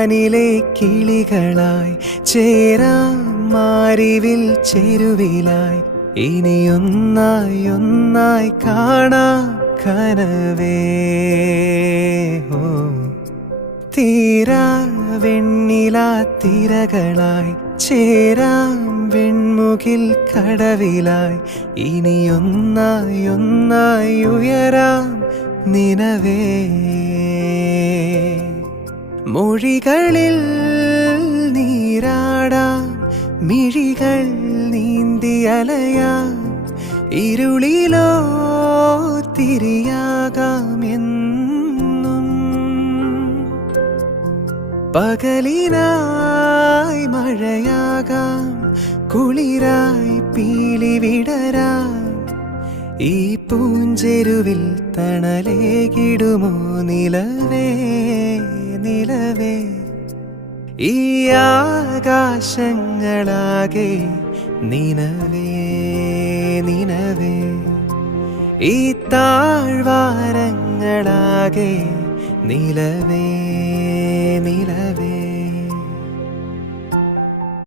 മാനിലെ കിളികളായി ചേരാം മാരിവിൽ ചെരുവിലായി ഇനിയൊന്നായി ഒന്നായി കാണാം കനവേ. ഓ തീരാ വെണ്ണിലാ തിരകളായി ചേരാം വെൺമുകിൽ കടവിലായി ഇനിയൊന്നായി ഒന്നായി ഉയരാം നിനവേ. മൊഴികളിൽ നീരാടാം മിഴികൾ നീന്തി അലയാം ഇരുളിലോ തിരിയാകാം എന്നും. പകലിനായി മഴയാകാം കുളിരായി പീലി വിടരാം ഈ പൂഞ്ചെരുവിൽ തണലേകിടുമോ നിലവേ നിലവേ. ഈ ആകാശങ്ങളാകെ നിനവേ നിനവേ. ഈ താഴ്വാരങ്ങളാകെ നിലവേ നിലവേ.